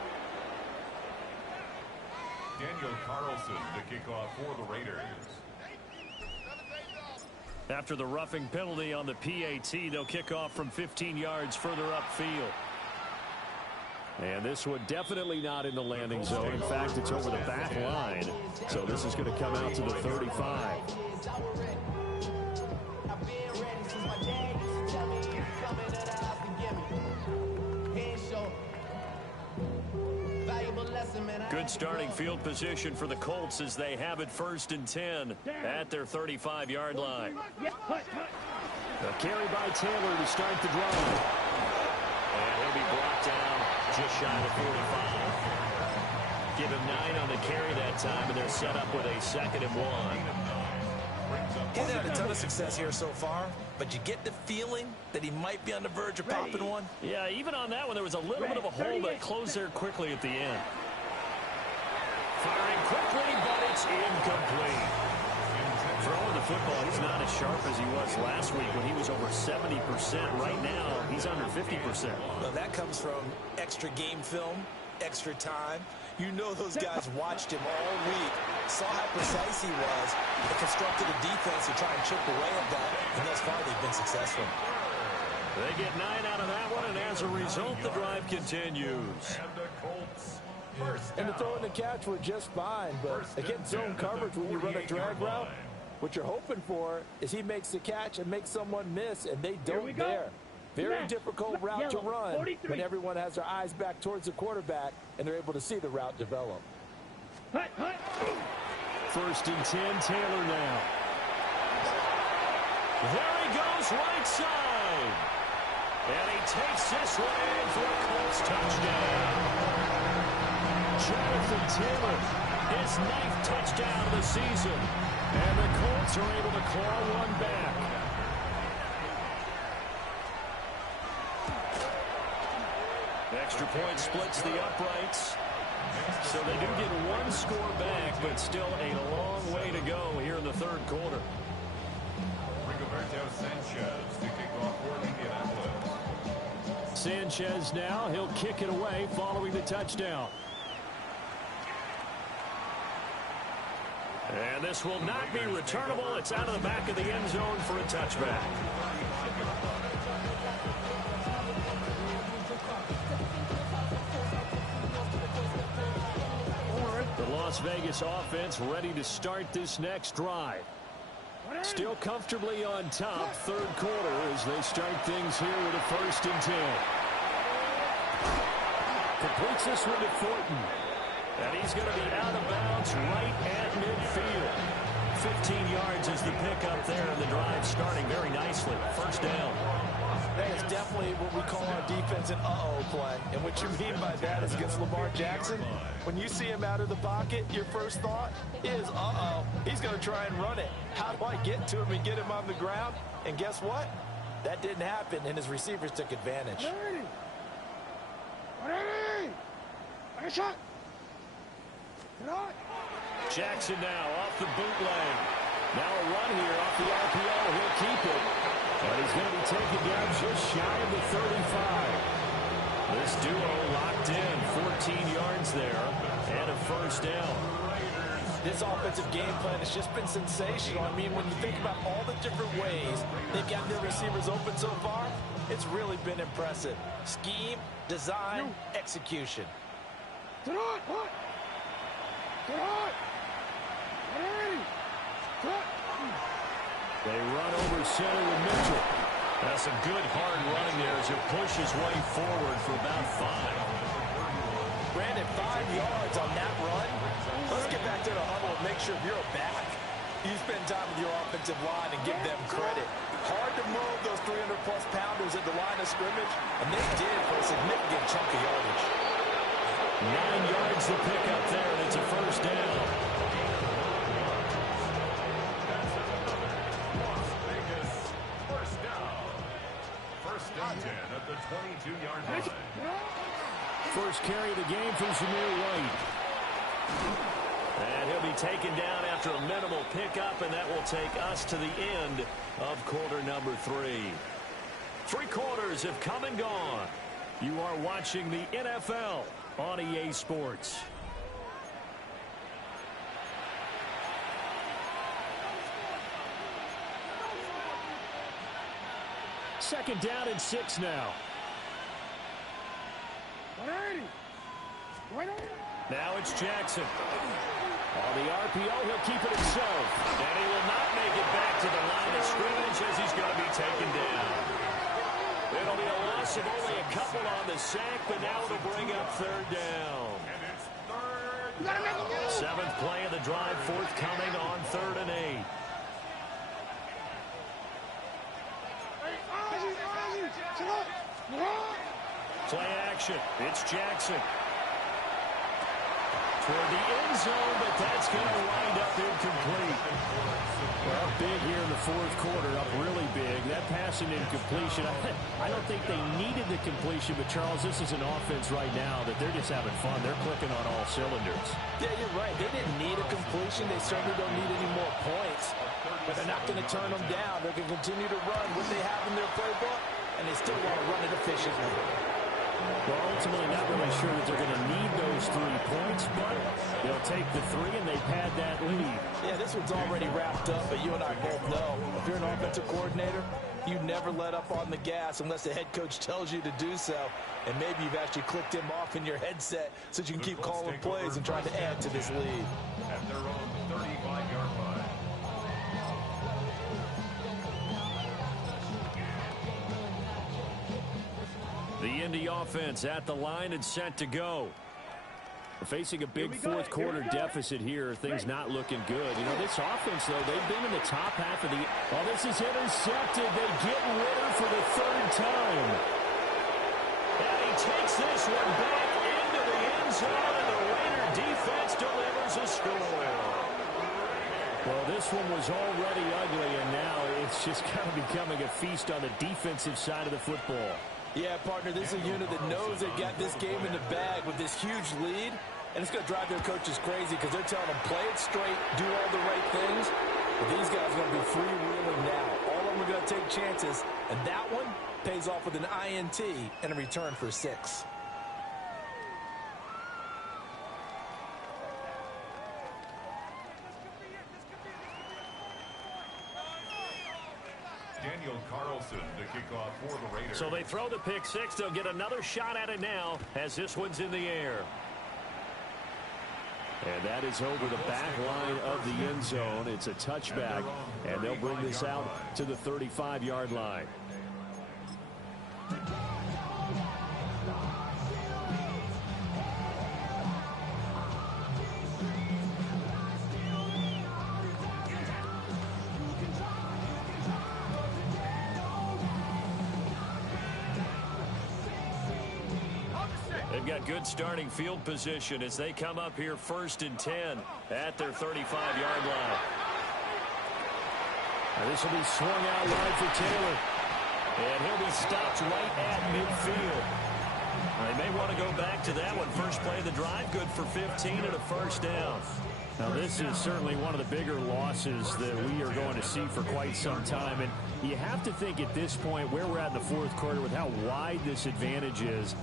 Daniel Carlson to kick off for the Raiders. After the roughing penalty on the PAT, they'll kick off from 15 yards further upfield. And this one definitely not in the landing zone. In fact, it's over the back line. So this is going to come out to the 35. Good starting field position for the Colts as they have it 1st and 10 at their 35-yard line. A carry by Taylor to start the drive. And he'll be brought down just shy of 45. Give him 9 on the carry that time, and they're set up with a 2nd and 1. He's had a ton of success here so far, but you get the feeling that he might be on the verge of popping one. Yeah, even on that one, there was a little bit of a hole that closed there quickly at the end. Firing quickly, but it's incomplete. Throwing the football, he's not as sharp as he was last week when he was over 70%. Right now, he's under 50%. Well, that comes from extra game film, extra time. You know those guys watched him all week, saw how precise he was, and constructed a defense to try and chip away at that, and thus far they've been successful. They get 9 out of that one, and as a result, the drive continues. And the Colts. And the throw and the catch were just fine, but against zone coverage when you run a drag route, what you're hoping for is he makes the catch and makes someone miss, and they don't dare. Very difficult route to run when everyone has their eyes back towards the quarterback and they're able to see the route develop. 1st and 10, Taylor now. There he goes, right side. And he takes this one in for a Colts touchdown. Jonathan Taylor, his 9th touchdown of the season. And the Colts are able to claw one back. Extra point splits the uprights. So they do get 1 score back, but still a long way to go here in the 3rd quarter. Rigoberto Sanchez to kick off for Indianapolis. Sanchez now, he'll kick it away following the touchdown. And this will not be returnable. It's out of the back of the end zone for a touchback. The Las Vegas offense ready to start this next drive. Still comfortably on top, 3rd quarter as they start things here with a 1st and 10. Completes this one to Thornton. And he's going to be out of bounds right at midfield. 15 yards is the pickup there, and the drive starting very nicely. 1st down. That is definitely what we call our defense an uh-oh play. And what you mean by that is against Lamar Jackson, when you see him out of the pocket, your first thought is, uh-oh, he's going to try and run it. How do I get to him and get him on the ground? And guess what? That didn't happen, and his receivers took advantage. Jackson now off the bootleg. Now a run here off the RPO. He'll keep it. And he's going to be taken down just shy of the 35. This duo locked in. 14 yards there and a first down. This offensive game plan has just been sensational. I mean, when you think about all the different ways they've gotten their receivers open so far, it's really been impressive. Scheme, design, execution. They run over center with Mitchell. That's a good hard running there as he pushes his way forward for about 5. Brandon, 5 yards on that run. Let's get back to the huddle and make sure you're back. You spend time with your offensive line and give them credit. Hard to move those 300-plus pounders at the line of scrimmage, and they did for a significant chunk of yardage. 9 yards to pick up there, and it's a first down. First and 10 at the 22-yard line. First carry of the game for Zamir White. And he'll be taken down after a minimal pickup, and that will take us to the end of quarter number 3. 3 quarters have come and gone. You are watching the NFL on EA Sports. Second down and 6 now. Now it's Jackson. On the RPO, he'll keep it himself. And he will not make it back to the line of scrimmage as he's going to be taken down. It'll be a loss of only a couple on the sack, but now it'll bring up third down. 7th play of the drive, forthcoming on 3rd and 8. Play action. It's Jackson. Toward the end zone, but that's going to wind up incomplete. Well, up big here in the 4th quarter, up really big. That passing incompletion, I don't think they needed the completion, but Charles, this is an offense right now that they're just having fun. They're clicking on all cylinders. Yeah, you're right. They didn't need a completion. They certainly don't need any more points. But they're not going to turn them down. They're going to continue to run what they have in their playbook, and they still want to run it efficiently. Well, ultimately not really sure that they're going to need those 3 points, but they'll take the 3 and they pad that lead. Yeah, this one's already wrapped up, but you and I both know if you're an offensive coordinator, you never let up on the gas unless the head coach tells you to do so. And maybe you've actually clicked him off in your headset so you can keep calling plays and trying to add to this lead. At their own 35-yard line. The Indy offense at the line and set to go. We're facing a big 4th quarter deficit here. Things not looking good. You know, this offense, though, they've been in the top half of the... Oh, this is intercepted. They get Ritter for the 3rd time. And he takes this one back into the end zone, and the Raider defense delivers a score. Well, this one was already ugly, and now it's just kind of becoming a feast on the defensive side of the football. Yeah, partner, this is a unit that knows they've got this game in the bag with this huge lead, and it's going to drive their coaches crazy because they're telling them play it straight, do all the right things, but these guys are going to be freewheeling now. All of them are going to take chances, and that one pays off with an INT and a return for 6. Daniel Carlson to kick off for the Raiders. So they throw the pick 6. They'll get another shot at it now as this one's in the air. And that is over the back line of the end zone. It's a touchback, and they'll bring this out to the 35-yard line. They've got good starting field position as they come up here 1st and 10 at their 35-yard line. Now this will be swung out wide for Taylor. And he'll be stopped right at midfield. They may want to go back to that one. First play of the drive, good for 15 and a first down. Now this is certainly one of the bigger losses that we are going to see for quite some time. And you have to think at this point where we're at in the 4th quarter with how wide this advantage is,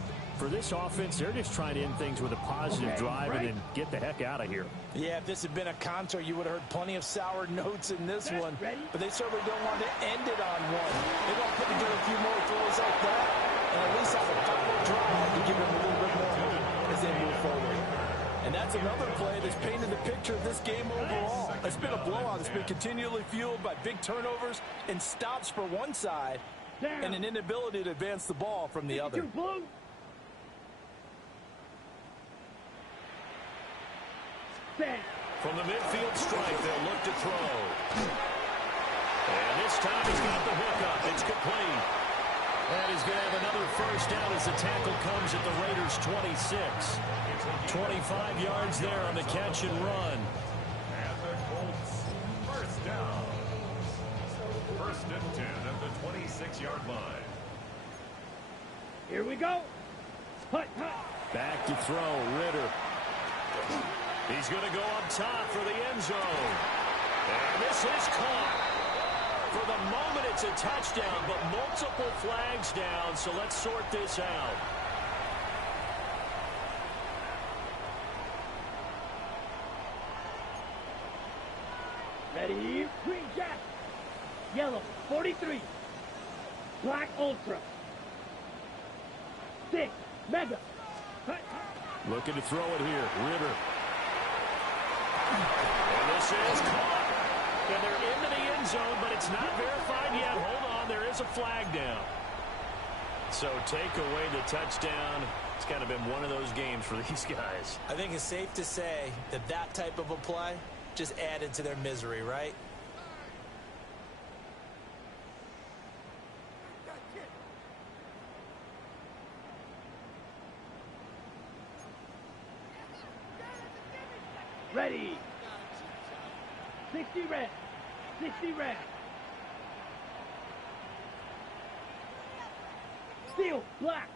For this offense, they're just trying to end things with a positive drive and then get the heck out of here. Yeah, if this had been a concert, you would have heard plenty of sour notes in this one. But they certainly don't want to end it on one. They want to put together a few more throws like that and at least have a final drive to give them a little bit more hope as they move forward. And that's another play that's painted the picture of this game overall. It's been a blowout that's been continually fueled by big turnovers and stops for one side and an inability to advance the ball from the other. From the midfield stripe, they'll look to throw. And this time he's got the hook up. It's complete. And he's going to have another first down as the tackle comes at the Raiders' 26. 25 yards there on the catch and run. And the Colts, first down. First and 10 at the 26-yard line. Here we go. Hut, hut. Back to throw, Ritter. He's going to go up top for the end zone. And this is caught. For the moment, it's a touchdown, but multiple flags down, so let's sort this out. Ready? Green jack. Yellow, 43. Black ultra. 6. Mega. Hut, hut. Looking to throw it here, Ritter. And this is caught. And they're into the end zone, but it's not verified yet. Hold on, there is a flag down. So take away the touchdown. It's kind of been one of those games for these guys. I think it's safe to say that that type of a play just added to their misery, right? Ready. 60 red. 60 red. Steel, black.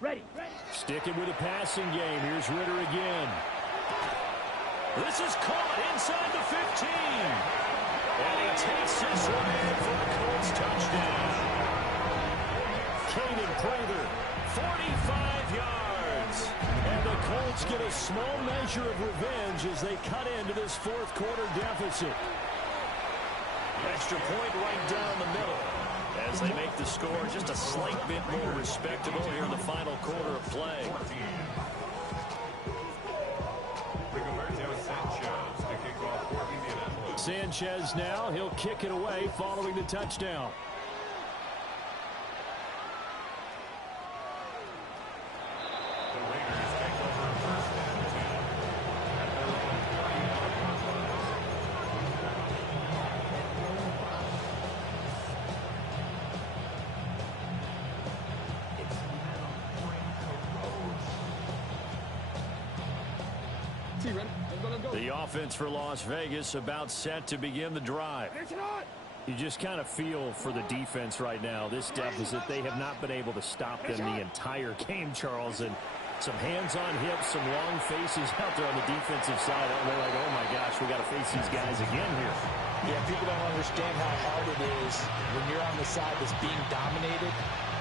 Ready, ready. Sticking with a passing game. Here's Ritter again. This is caught inside the 15. And he takes this one in for a Colts touchdown. Caden Prather, 45 yards. And the Colts get a small measure of revenge as they cut into this fourth quarter deficit. Extra point right down the middle as they make the score just a slight bit more respectable here in the final quarter of play. Sanchez now, he'll kick it away following the touchdown. The offense for Las Vegas about set to begin the drive. You just kind of feel for the defense right now. This deficit, they have not been able to stop them the entire game, Charles. And some hands on hips, some long faces out there on the defensive side. They're like, oh my gosh, we got to face these guys again here. Yeah, people don't understand how hard it is when you're on the side that's being dominated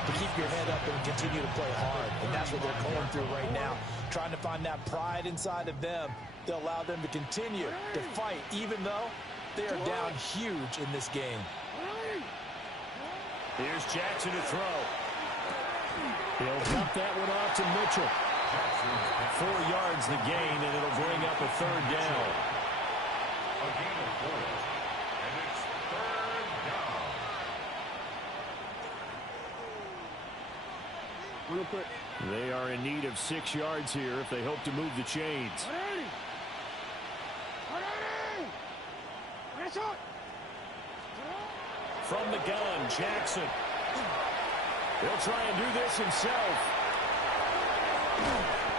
to keep your head up and continue to play hard. And that's what they're going through right now. Trying to find that pride inside of them to allow them to continue to fight, even though they are down huge in this game. Here's Jackson to throw. He'll dump that one off to Mitchell. 4 yards the gain, and it'll bring up a third down. A gain of 4. And it's third down. They are in need of 6 yards here if they hope to move the chains. From the gun, Jackson. He'll try and do this himself.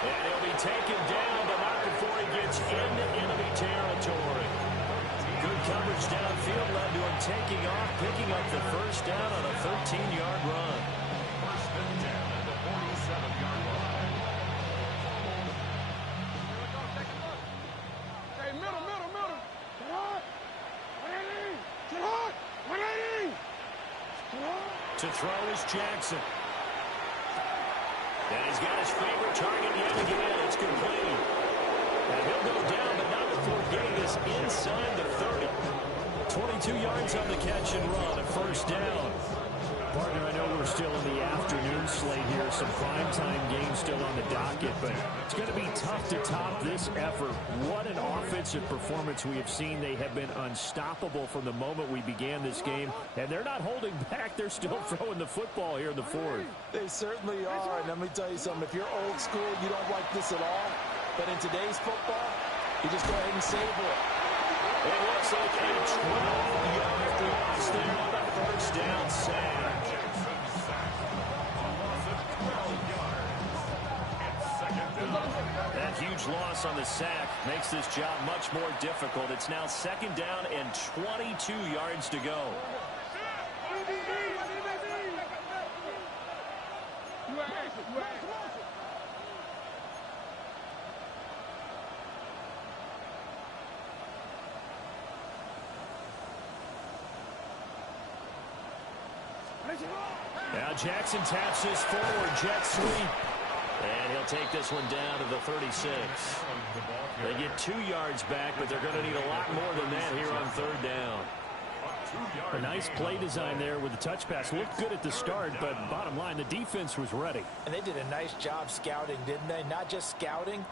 And he'll be taken down, but not before he gets into enemy territory. Good coverage downfield led to him taking off, picking up the first down on a 13-yard run. First and 10 at the 47-yard line. Hey, middle. Get hot. 180. Get hot. 180. To throw is Jackson. And he's got his favorite target yet again. It's complete. And he'll go down, but not before getting this inside the 30. 22 yards on the catch and run, a first down. Partner, I know we're still in the afternoon slate here, some primetime games still on the docket, but it's going to be tough to top this effort. What an offensive performance we have seen. They have been unstoppable from the moment we began this game, and they're not holding back. They're still throwing the football here in the fourth. They certainly are, and let me tell you something. If you're old school, you don't like this at all, but in today's football, you just go ahead and savor it. It looks like a 12-yard loss there on the first down sack. That huge loss on the sack makes this job much more difficult. It's now second down and 22 yards to go. Now Jackson taps his forward jet sweep. And he'll take this one down to the 36. They get 2 yards back, but they're going to need a lot more than that here on third down. A nice play design there with the touch pass. Looked good at the start, but bottom line, the defense was ready. And they did a nice job scouting, didn't they? Not just scouting,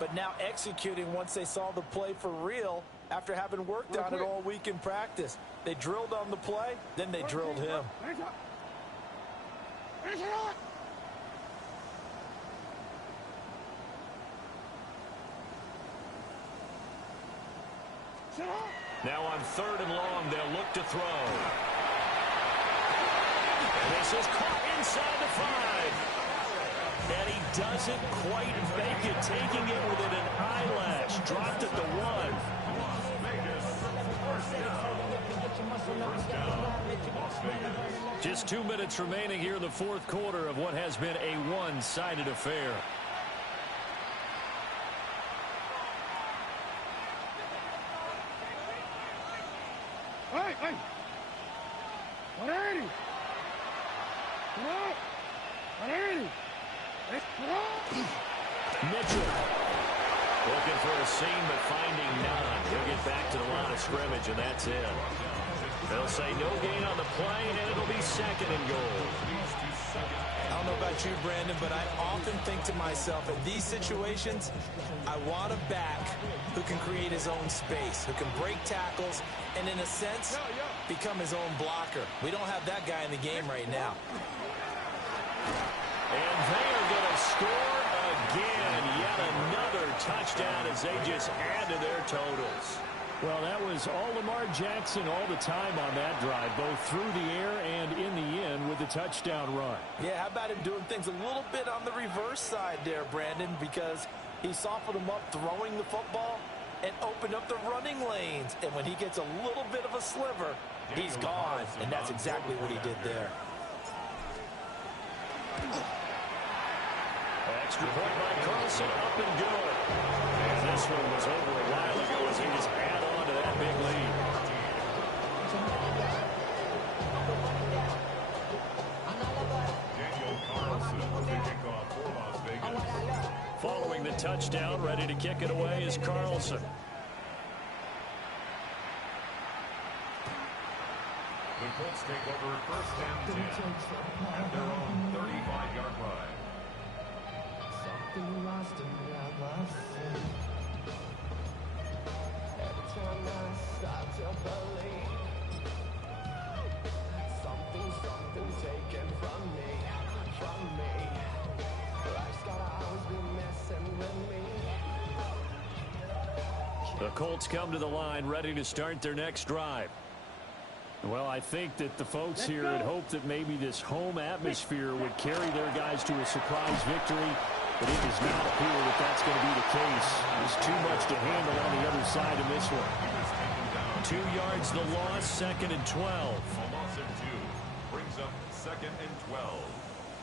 but now executing once they saw the play for real after having worked on it all week in practice. They drilled on the play, then they drilled him. Now on third and long, they'll look to throw. And this is caught inside the 5. And he doesn't quite make it, taking it within an eyelash. Dropped at the 1. Just 2 minutes remaining here in the fourth quarter of what has been a one-sided affair. Mitchell looking for a seam, but finding none. He'll get back to the line of scrimmage, and that's it. They'll say no gain on the play, and it'll be second and goal. I don't know about you, Brandon, but I often think to myself, in these situations, I want a back who can create his own space, who can break tackles, and in a sense, become his own blocker. We don't have that guy in the game right now. And they are going to score again. Yet another touchdown as they just add to their totals. Well, that was all Lamar Jackson all the time on that drive, both through the air and in the end with the touchdown run. Yeah, how about him doing things a little bit on the reverse side there, Brandon, because he softened him up throwing the football and opened up the running lanes. And when he gets a little bit of a sliver, he's gone. And that's exactly what he did there. Extra point by Carlson, up and good. And this one was over a while ago as he just add on to that big lead. Daniel Carlson with the kickoff for Las Vegas. Following the touchdown, ready to kick it away is Carlson. The Colts take over first and 10 at their own 35-yard line. Something lost in your life. Every time I start to believe something taken from me. Life's gotta always be messing with me. The Colts come to the line, ready to start their next drive. Well, I think that the folks here had hoped that maybe this home atmosphere would carry their guys to a surprise victory, but it does not appear that that's going to be the case. There's too much to handle on the other side of this one. 2 yards the loss, second and 12. A loss of 2 brings up second and 12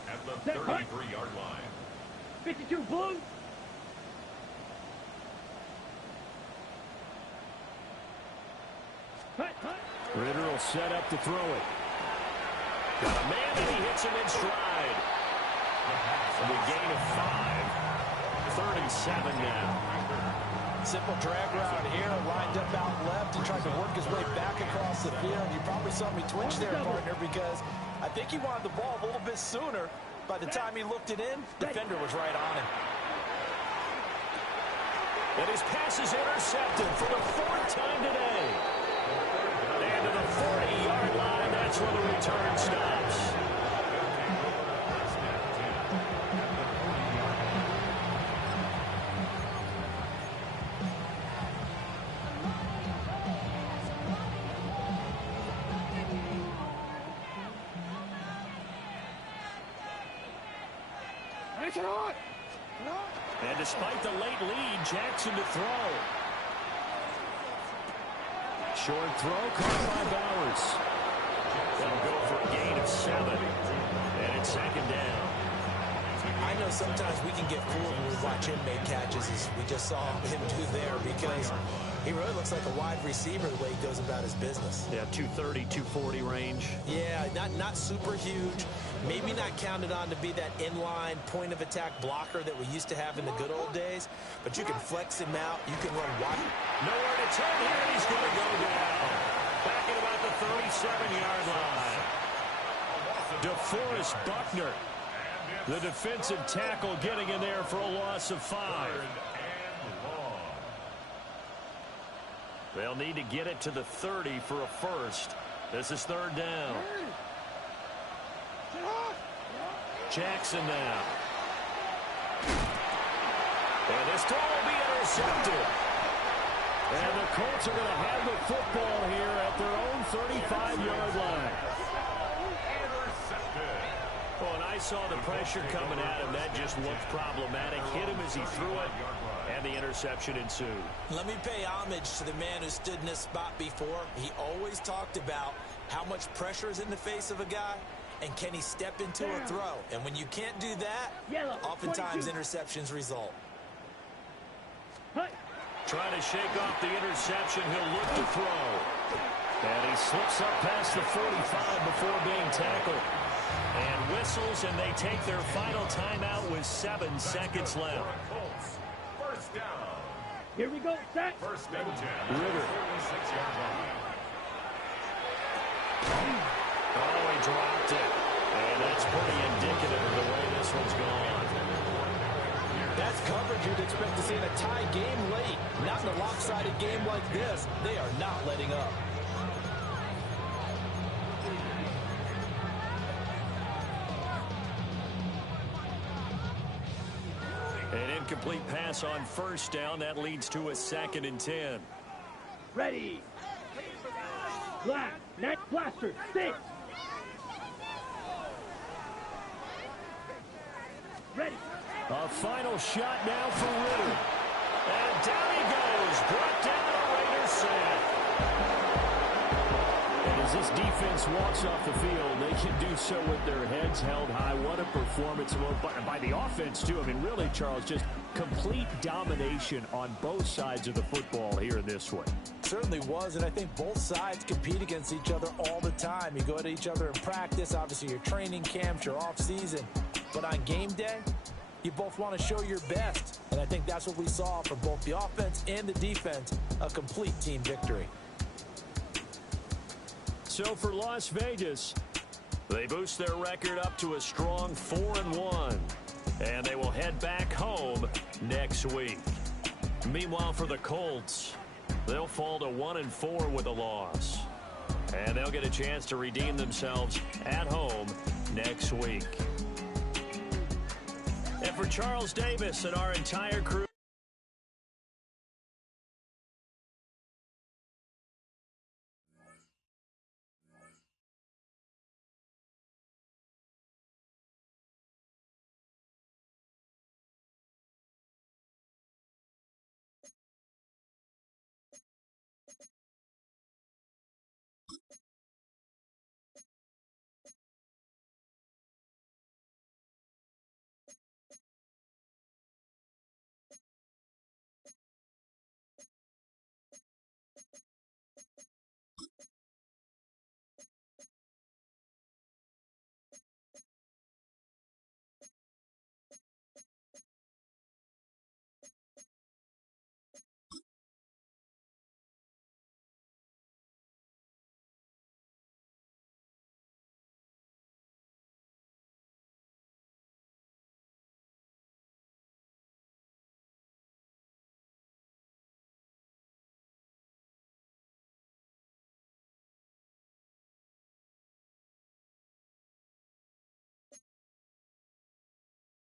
at the 33-yard line. 52 Blue. Ritter will set up to throw it. Got a man, and he hits him in stride. The gain of 5. 3rd and 7 now. Simple drag route here, lined up out left and tried to work his way back across the field. You probably saw me twitch there, partner, because I think he wanted the ball a little bit sooner. By the time he looked it in, defender was right on him. And his pass is intercepted for the 4th time today. And to the 40-yard line, that's where the return stops. And despite the late lead, Jackson to throw. Short throw caught by Bowers. They'll go for a gain of 7. And it's 2nd down. I know sometimes we can get fooled when we watch him make catches, as we just saw him do there, because he really looks like a wide receiver the way he goes about his business. Yeah, 230, 240 range. Yeah, not super huge. Maybe not counted on to be that inline point-of-attack blocker that we used to have in the good old days, but you can flex him out. You can run wide. Nowhere to turn here, and he's going to go down. Back at about the 37-yard line. DeForest Buckner, the defensive tackle, getting in there for a loss of 5. They'll need to get it to the 30 for a first. This is 3rd down. Jackson now. And this throw will be intercepted. And the Colts are going to have the football here at their own 35-yard line. Oh, and I saw the pressure coming at him. That just looked problematic. Hit him as he threw it, and the interception ensued. Let me pay homage to the man who stood in this spot before. He always talked about how much pressure is in the face of a guy, and can he step into a throw? And when you can't do that, oftentimes interceptions result. Trying to shake off the interception. He'll look to throw. And he slips up past the 45 before being tackled. And whistles, and they take their final timeout with 7 seconds left. First down. Here we go, set. 1st and 10. Ritter. 36-yard line. Oh, he dropped it. And that's pretty indicative of the way this one's gone. That's coverage you'd expect to see in a tie game late. Not in a lopsided game like this. They are not letting up. An incomplete pass on 1st down. That leads to a 2nd and 10. Ready. Black, net blaster, 6. Ready. A final shot now for Ritter. And down he goes. Brought down a Raider sack. And as this defense walks off the field, they can do so with their heads held high. What a performance by the offense, too. I mean, really, Charles, just complete domination on both sides of the football here in this one. Certainly was, and I think both sides compete against each other all the time. You go to each other in practice, obviously your training camps, your off season, but on game day, you both want to show your best, and I think that's what we saw from both the offense and the defense, a complete team victory. So for Las Vegas, they boost their record up to a strong 4-1, and they will head back home next week. Meanwhile, for the Colts, they'll fall to 1-4 with a loss, and they'll get a chance to redeem themselves at home next week. And for Charles Davis and our entire crew,